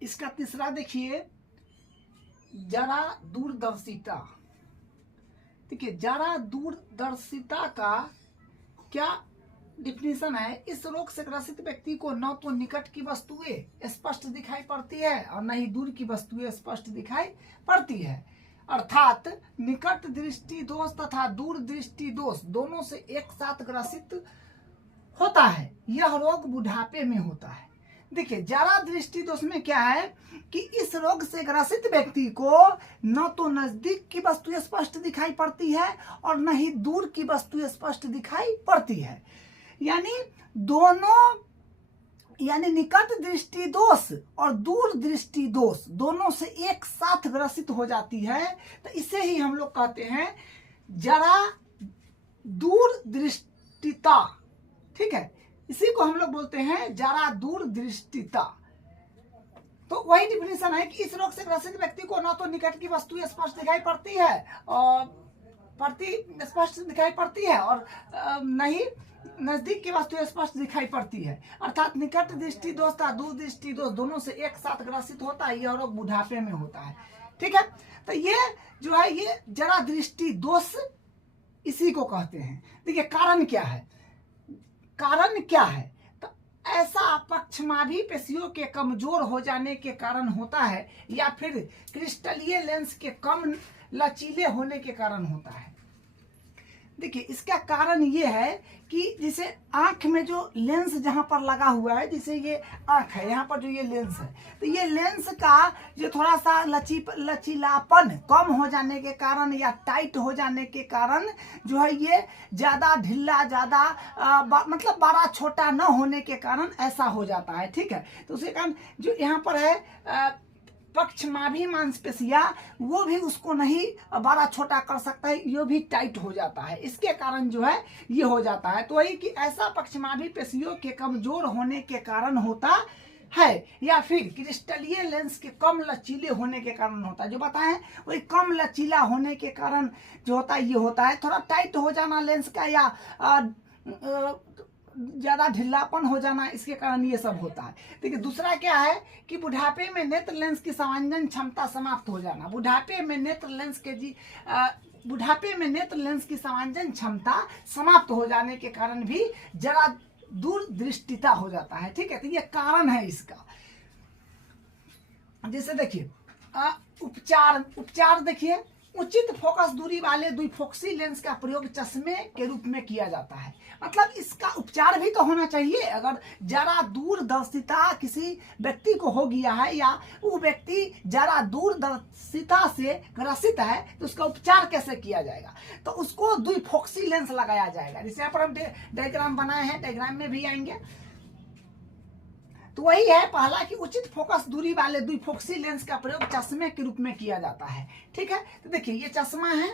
इसका तीसरा देखिए, जरा दूरदर्शिता। देखिए, जरा दूरदर्शिता का क्या डिफिनीशन है? इस रोग से ग्रसित व्यक्ति को न तो निकट की वस्तुएं स्पष्ट दिखाई पड़ती है और न ही दूर की वस्तुएं स्पष्ट दिखाई पड़ती है, अर्थात निकट दृष्टि दोष तथा दूर दृष्टि दोष दोनों से एक साथ ग्रसित होता है। यह रोग बुढ़ापे में होता है। देखिए, जरा दृष्टि दोष में क्या है कि इस रोग से ग्रसित व्यक्ति को न तो नजदीक की वस्तुएं स्पष्ट दिखाई पड़ती है और न ही दूर की वस्तुएं स्पष्ट दिखाई पड़ती है। यानी निकट दृष्टि दोष और दूर दृष्टि दोष दोनों से एक साथ ग्रसित हो जाती है, तो इसे ही हम लोग कहते हैं जरा दूर दृष्टिता। ठीक है, इसी को हम लोग बोलते हैं जरा दूर दृष्टिता। तो वही डिफिनेशन है कि इस रोग से ग्रसित व्यक्ति को न तो निकट की वस्तुएं स्पष्ट दिखाई पड़ती है और न ही नजदीक की वस्तुएं स्पष्ट दिखाई पड़ती है, अर्थात निकट दृष्टि दोष तथा दूर दृष्टि दोष दोनों से एक साथ ग्रसित होता है। यह रोग बुढ़ापे में होता है। ठीक है, तो ये जो है ये जरा दृष्टि दोष इसी को कहते हैं। देखिए, कारण क्या है? कारण क्या है? तो ऐसा पक्षमाभी पेशियों के कमजोर हो जाने के कारण होता है या फिर क्रिस्टलीय लेंस के कम लचीले होने के कारण होता है। देखिए, इसका कारण ये है कि जैसे आंख में जो लेंस जहां पर लगा हुआ है, जैसे ये आंख है, यहाँ पर जो ये लेंस है, तो ये लेंस का जो थोड़ा सा लचीलापन कम हो जाने के कारण या टाइट हो जाने के कारण जो है ये ज्यादा ढीला, ज्यादा मतलब बड़ा छोटा न होने के कारण ऐसा हो जाता है। ठीक है, तो उसके कारण जो यहाँ पर है पक्षमाभी मांसपेशियां, वो भी उसको नहीं बड़ा छोटा कर सकता है, ये भी टाइट हो जाता है। इसके कारण जो है ये हो जाता है। तो वही कि ऐसा पक्षमाभी पेशियों के कमजोर होने के कारण होता है या फिर क्रिस्टलीय लेंस के कम लचीले होने के कारण होता है। जो बताएं वही कम लचीला होने के कारण जो होता है ये होता है। थोड़ा टाइट हो जाना लेंस का या ज्यादा ढिल्लापन हो जाना, इसके कारण ये सब होता है। देखिए, दूसरा क्या है कि बुढ़ापे में नेत्र लेंस की समांजन क्षमता समाप्त हो जाना। बुढ़ापे में नेत्र लेंस की समांजन क्षमता समाप्त हो जाने के कारण भी जरा दूर दृष्टिता हो जाता है। ठीक है, तो ये कारण है इसका। जैसे देखिए उपचार देखिए, उचित फोकस दूरी वाले द्विफोक्सी लेंस का प्रयोग चश्मे के रूप में किया जाता है। मतलब इसका उपचार भी तो होना चाहिए। अगर जरा दूरदर्शिता किसी व्यक्ति को हो गया है या वो व्यक्ति जरा दूरदर्शिता से ग्रसित है, तो उसका उपचार कैसे किया जाएगा? तो उसको द्विफोक्सी लेंस लगाया जाएगा। जैसे यहाँ पर हम डायग्राम बनाए हैं, डायग्राम में भी आएंगे। तो वही है पहला कि उचित फोकस दूरी वाले द्विफोक्सी लेंस का प्रयोग चश्मे के रूप में किया जाता है। ठीक है, तो देखिए ये चश्मा है।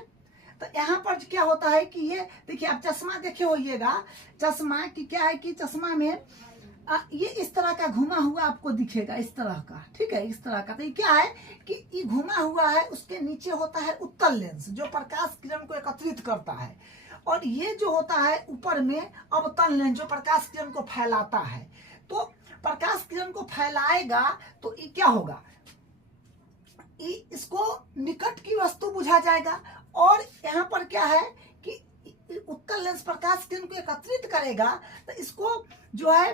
तो यहाँ पर क्या होता है कि ये देखिए, आप चश्मा देखे होइएगा, चश्मा की क्या है कि चश्मा में ये इस तरह का घुमा हुआ आपको दिखेगा, इस तरह का। ठीक है, इस तरह का। तो ये क्या है कि ये घुमा हुआ है, उसके नीचे होता है उत्तल लेंस जो प्रकाश किरण को एकत्रित करता है, और ये जो होता है ऊपर में अवतल लेंस जो प्रकाश किरण को फैलाता है। तो प्रकाश किरण को फैलाएगा तो ये क्या होगा, इसको निकट की वस्तु बुझा जाएगा, और यहाँ पर क्या है कि उत्तल लेंस प्रकाश किरण को एकत्रित करेगा तो इसको जो है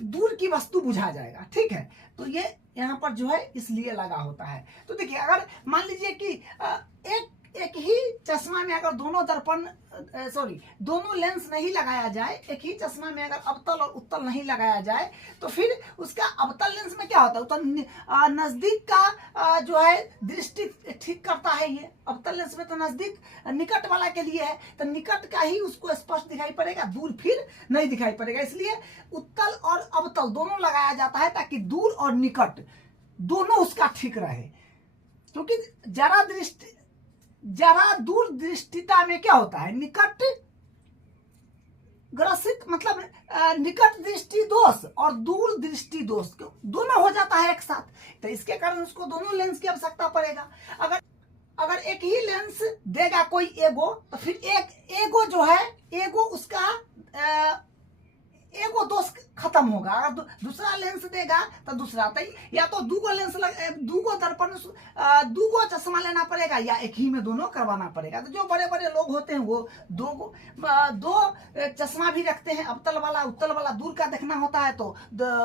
दूर की वस्तु बुझा जाएगा। ठीक है, तो ये यहाँ पर जो है इसलिए लगा होता है। तो देखिए, अगर मान लीजिए कि एक ही चश्मा में अगर दोनों लेंस नहीं लगाया जाए, एक ही चश्मा में अगर अवतल और उत्तल नहीं लगाया जाए, तो फिर उसका अवतल लेंस में क्या होता है, उत्तल नजदीक का जो है दृष्टि ठीक करता है। ये अवतल लेंस में तो नजदीक निकट वाला के लिए है, तो निकट का ही उसको स्पष्ट दिखाई पड़ेगा, दूर फिर नहीं दिखाई पड़ेगा। इसलिए उत्तल और अवतल दोनों लगाया जाता है ताकि दूर और निकट दोनों उसका ठीक रहे। क्योंकि जरा दूर दृष्टिता में क्या होता है, निकट ग्रसित मतलब निकट दृष्टि दोष और दूर दृष्टि दोष दोनों हो जाता है एक साथ। तो इसके कारण उसको दोनों लेंस की आवश्यकता पड़ेगा। अगर एक ही लेंस देगा कोई एगो, तो फिर एक एगो जो है, एगो उसका एगो दोष खत्म खत्म होगा। अगर दूसरा लेंस देगा तो दूसरा, तो या तो दूगो दर्पण दूगो चश्मा लेना पड़ेगा या एक ही में दोनों करवाना पड़ेगा। तो जो बड़े बड़े लोग होते हैं वो दो चश्मा भी रखते हैं, अवतल वाला उत्तल वाला। दूर का देखना होता है तो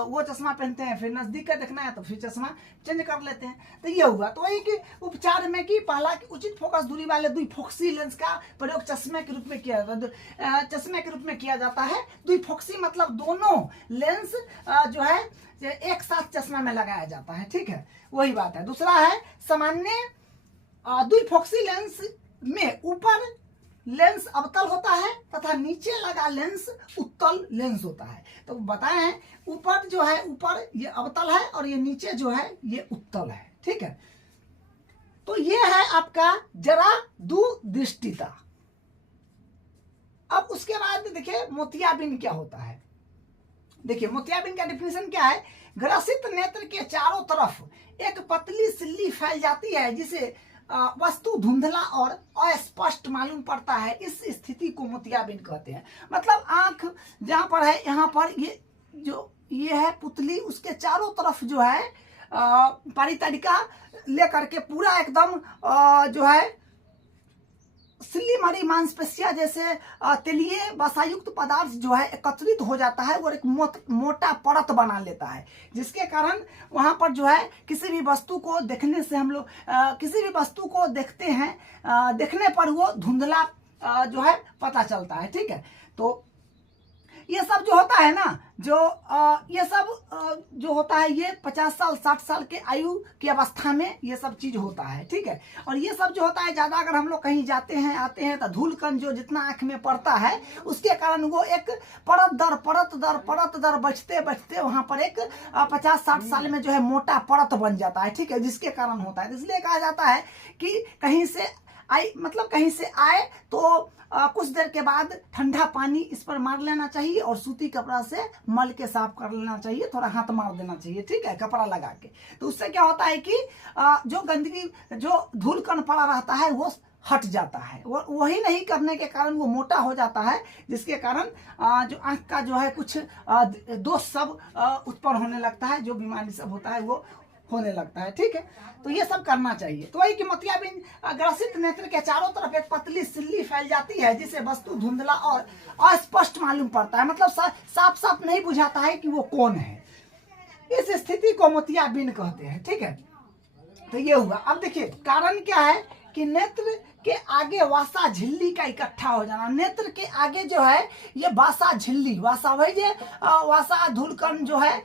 वो चश्मा पहनते हैं, फिर नजदीक का देखना है तो फिर चश्मा चेंज कर लेते हैं। तो ये हुआ। तो वही कि उपचार में कि पहला कि उचित फोकस दूरी वाले द्विफोक्सी लेंस का प्रयोग चश्मे के रूप में किया जाता है। द्विफोक्सी मतलब दोनों लेंस जो है एक साथ चश्मा में लगाया जाता है, ठीक है, वही बात है। दूसरा है सामान्य द्विफोक्सी लेंस में ऊपर लेंस अवतल होता है तथा नीचे लगा लेंस उत्तल लेंस होता है। तो बताए हैं ऊपर जो है, ऊपर ये अवतल है और ये नीचे जो है ये उत्तल है, ठीक है। तो ये है आपका जरा दूरदृष्टिता। अब उसके बाद देखिए मोतियाबिंद क्या होता है। देखिए मोतियाबिंद का डिफिनेशन क्या है। ग्रसित नेत्र के चारों तरफ एक पतली सिल्ली फैल जाती है जिसे वस्तु धुंधला और अस्पष्ट मालूम पड़ता है। इस स्थिति को मोतियाबिंद कहते हैं। मतलब आंख जहां पर है, यहाँ पर ये है पुतली, उसके चारों तरफ जो है परितरिका लेकर के पूरा एकदम जो है सिल्ली मरी मांसपेशिया जैसे तेलीय वसायुक्त पदार्थ जो है एकत्रित हो जाता है और एक मोटा परत बना लेता है, जिसके कारण वहां पर जो है किसी भी वस्तु को देखने से हम लोग किसी भी वस्तु को देखते हैं, देखने पर वो धुंधला जो है पता चलता है, ठीक है। तो ये सब जो होता है ना, ये सब जो होता है ये 50 साल 60 साल के आयु की अवस्था में ये सब चीज होता है, ठीक है। और ये सब जो होता है ज्यादा अगर हम लोग कहीं जाते हैं आते हैं तो धूल कण जो जितना आंख में पड़ता है उसके कारण वो एक परत दर बचते बचते वहां पर एक 50-60 साल में जो है मोटा परत बन जाता है, ठीक है, जिसके कारण होता है। इसलिए कहा जाता है कि कहीं से आए तो कुछ देर के बाद ठंडा पानी इस पर मार लेना चाहिए और सूती कपड़ा से मल के साफ कर लेना चाहिए, थोड़ा हाथ मार देना चाहिए, ठीक है, कपड़ा लगा के। तो उससे क्या होता है कि जो गंदगी जो धूल कण पड़ा रहता है वो हट जाता है। वही नहीं करने के कारण वो मोटा हो जाता है, जिसके कारण जो आंख का जो है कुछ दोष सब उत्पन्न होने लगता है, जो बीमारी सब होता है वो होने लगता है, ठीक है। तो ये सब करना चाहिए। तो वही कि मोतियाबिंद ग्रसित नेत्र के चारों तरफ एक पतली सिल्ली फैल जाती है जिसे वस्तु धुंधला और अस्पष्ट मालूम पड़ता है। मतलब साफ साफ नहीं बुझाता है कि वो कौन है। इस स्थिति को मोतियाबिंद कहते हैं, ठीक है। तो ये हुआ। अब देखिए कारण क्या है कि नेत्र के आगे वासा झिल्ली का इकट्ठा हो जाना। नेत्र के आगे जो है ये वासा झिल्ली, वासा धूलकण जो है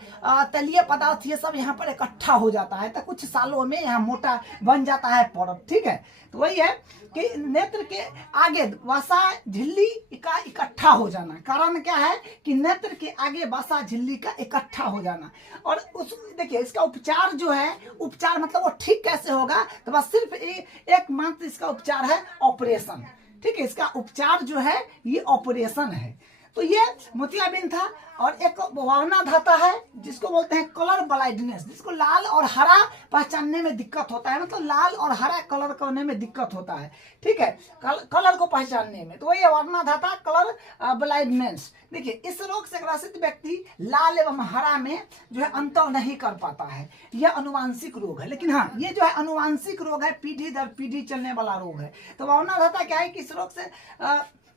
तलीय पदार्थ ये सब यहाँ पर इकट्ठा हो जाता है। तो कुछ सालों में यहाँ मोटा बन जाता है परत, ठीक है। तो वही है कि नेत्र के आगे वासा झिल्ली का इकट्ठा हो जाना। कारण क्या है कि नेत्र के आगे वासा झिल्ली का इकट्ठा हो जाना। और उस देखिए इसका उपचार जो है, उपचार मतलब वो ठीक कैसे होगा, तो बस सिर्फ एक मात्र इसका उपचार है ऑपरेशन, ठीक है। इसका उपचार जो है ये ऑपरेशन है। तो ये मोतियाबिंद था। और एक वावना धाता है जिसको बोलते हैं कलर ब्लाइंडनेस, जिसको लाल और हरा पहचानने में दिक्कत होता है। मतलब लाल और हरा कलर करने में दिक्कत होता है, ठीक है, कलर को पहचानने में। तो वही वावना धाता कलर ब्लाइंडनेस। देखिए इस रोग से ग्रसित व्यक्ति लाल एवं हरा में जो है अंतर नहीं कर पाता है। यह अनुवांशिक रोग है। लेकिन हाँ ये जो है अनुवांशिक रोग है, पीढ़ी दर पीढ़ी चलने वाला रोग है। तो वावना धाता क्या है कि इस रोग से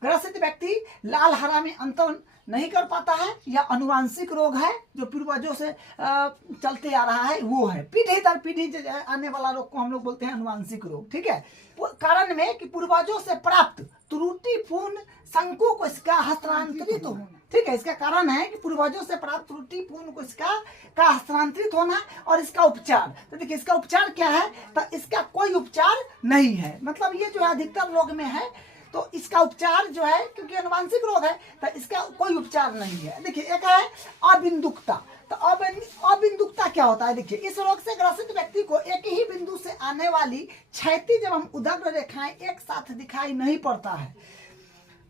ग्रसित व्यक्ति लाल हरा में अंतर नहीं कर पाता है। यह अनुवांशिक रोग है जो पूर्वजों से चलते आ रहा है, वो है पीढ़ी दर पीढ़ी आने वाला रोग को हम लोग बोलते हैं अनुवांशिक रोग, ठीक है। कारण में कि पूर्वजों से प्राप्त त्रुटिपूर्ण शंकु को इसका हस्तांतरित होना, ठीक है। इसका कारण है कि पूर्वजों से प्राप्त त्रुटिपूर्ण को इसका हस्तांतरित होना और इसका उपचार। तो देखिए इसका उपचार क्या है, तो इसका कोई उपचार नहीं है। मतलब ये जो है अधिकतर रोग में है, तो इसका उपचार जो है क्योंकि अनुवांशिक रोग है तो इसका कोई उपचार नहीं है। देखिए एक है अबिंदुकता। तो अबिंदुकता क्या होता है, देखिए इस रोग से ग्रसित व्यक्ति को एक ही बिंदु से आने वाली क्षैतिज एवं उदग्र रेखाएं एक साथ दिखाई नहीं पड़ता है।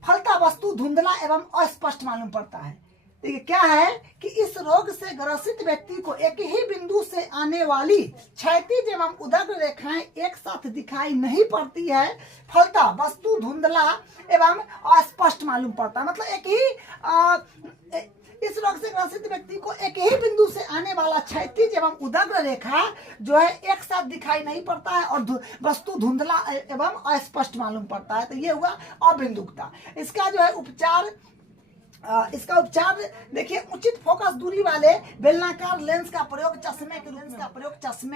फलता वस्तु धुंधला एवं अस्पष्ट मालूम पड़ता है। देखिए क्या है कि इस रोग से ग्रसित व्यक्ति को एक ही बिंदु से आने वाली क्षैतिज एवं उदग्र रेखाएं एक साथ दिखाई नहीं पड़ती है। फलता वस्तु धुंधला एवं अस्पष्ट मालूम पड़ता है। मतलब एक ही इस रोग से ग्रसित व्यक्ति को एक ही बिंदु से आने वाला क्षैतिज एवं उदग्र रेखा जो है एक साथ दिखाई नहीं पड़ता है और वस्तु धुंधला एवं अस्पष्ट मालूम पड़ता है। तो ये हुआ अबिंदुकता। इसका जो है उपचार, इसका उपचार देखिए, उचित फोकस दूरी वाले बेलनाकार लेंस का प्रयोग चश्मे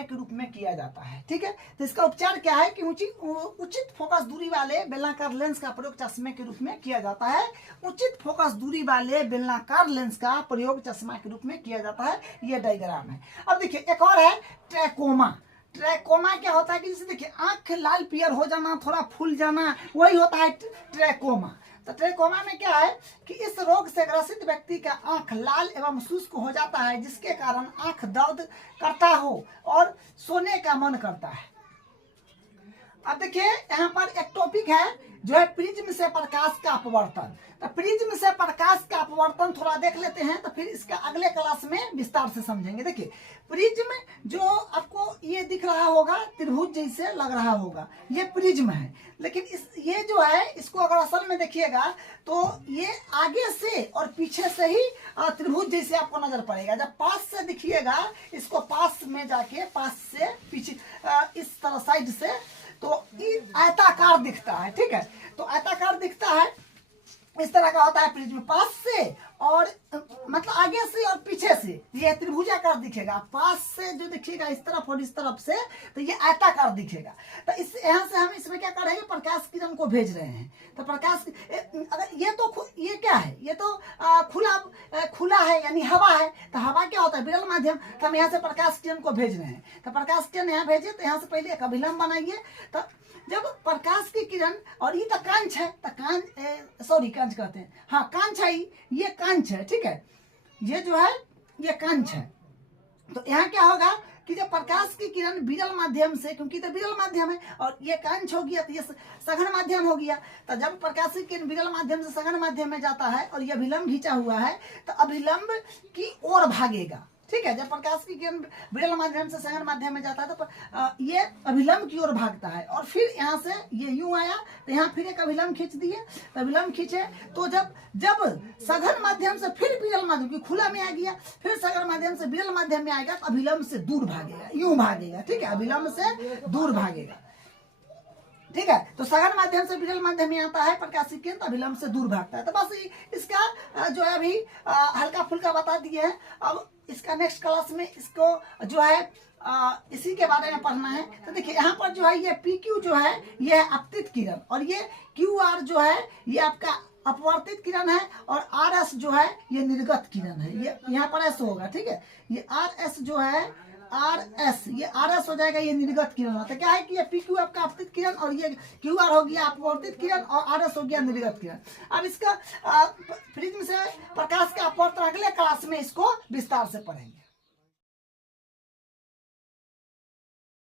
के रूप में किया जाता है। ठीक है, तो इसका उपचार क्या है कि उचित फोकस दूरी वाले बेलनाकार लेंस का प्रयोग चश्मे के रूप में किया जाता है। उचित फोकस दूरी वाले बेलनाकार लेंस का प्रयोग चश्मा के रूप में किया जाता है। ये डायग्राम है। अब देखिए एक और है ट्रैकोमा। ट्रैकोमा क्या होता है कि जैसे देखिए आंख लाल पियर हो जाना, थोड़ा फूल जाना, वही होता है ट्रैकोमा। तो ट्रैकोमा में क्या है कि इस रोग से ग्रसित व्यक्ति का आंख लाल एवं शुष्क हो जाता है, जिसके कारण आंख दर्द करता हो और सोने का मन करता है। अब देखिए यहाँ पर एक टॉपिक है जो है प्रिज्म से प्रकाश का अपवर्तन। तो प्रिज्म से प्रकाश का अपवर्तन थोड़ा देख लेते हैं, तो फिर इसका अगले क्लास में विस्तार से समझेंगे। देखिए प्रिज्म जो आपको ये दिख रहा होगा, त्रिभुज जैसे लग रहा होगा, ये प्रिज्म है। लेकिन ये जो है इसको अगर असल में देखिएगा तो ये आगे से और पीछे से ही त्रिभुज जैसे आपको नजर पड़ेगा। जब पास से दिखिएगा, इसको पास में जाके पास से पीछे इस तरह साइड से, तो आयताकार दिखता है। ठीक है, तो आयताकार दिखता है, इस तरह का होता है प्रिज्म। पास से और मतलब आगे से और पीछे से ये त्रिभुजाकार दिखेगा। पास से जो दिखेगा इस तरफ और इस तरफ से, तो ये आयताकार दिखेगा। तो इस यहाँ से हम इसमें क्या कर रहे हैं, प्रकाश किरण को भेज रहे हैं। तो प्रकाश अगर ये क्या है, ये तो खुला है यानी हवा है। तो हवा क्या होता है, विरल माध्यम। तो हम यहाँ से प्रकाश किरण को भेज रहे हैं। तो प्रकाश किरण यहाँ भेजे, तो यहाँ से पहले एक अभिलंब बनाइए। तो जब प्रकाश की किरण, और ये तो कांच है, तो कांच कहते हैं, हाँ कांच है, ये कांच है। ठीक है, ये जो है ये कांच है। तो यहाँ क्या होगा कि जब प्रकाश की किरण विरल माध्यम से, क्योंकि तो विरल माध्यम है और ये कांच हो गया, तो ये सघन माध्यम हो गया। तो जब प्रकाश की किरण विरल माध्यम से सघन माध्यम में जाता है और ये अभिलंब खींचा हुआ है, तो अभिलंब की ओर भागेगा। ठीक है, जब प्रकाश की किरण विरल माध्यम से सघन माध्यम में जाता है तो ये अभिलंब की ओर भागता है। और फिर यहाँ से ये यूं आया, तो यहाँ फिर एक अभिलंब खींच दिए। तो अभिलंब खींचे, तो जब सघन माध्यम से फिर विरल माध्यम की खुला में आ गया, फिर सघन माध्यम से विरल माध्यम में आएगा, तो अभिलंब से दूर भागेगा, यूं भागेगा। ठीक है, अभिलंब से दूर भागेगा। ठीक है, तो सघन माध्यम से विरल माध्यम में आता है प्रकाश की किरण, तो अभिलंब से दूर भागता है। तो बस इसका जो है अभी हल्का फुल्का बता दिए हैं। अब इसका नेक्स्ट क्लास में इसको जो है इसी के बारे में पढ़ना है। तो देखिए यहाँ पर जो है ये PQ जो है ये है अपतित किरण, और ये QR जो है ये आपका अपवर्तित किरण है, और RS जो है ये निर्गत किरण है। ये यहाँ पर S होगा। ठीक है, ये RS जो है RS, ये RS हो जाएगा, ये निर्गत किरण होता है। क्या है कि ये PQ आपका अपतित किरण, और ये QR हो गया अपवर्तित किरण, और RS हो गया निर्गत किरण। अब इसका प्रिज्म से प्रकाश का अपवर्तन अगले क्लास में इसको विस्तार से पढ़ेंगे।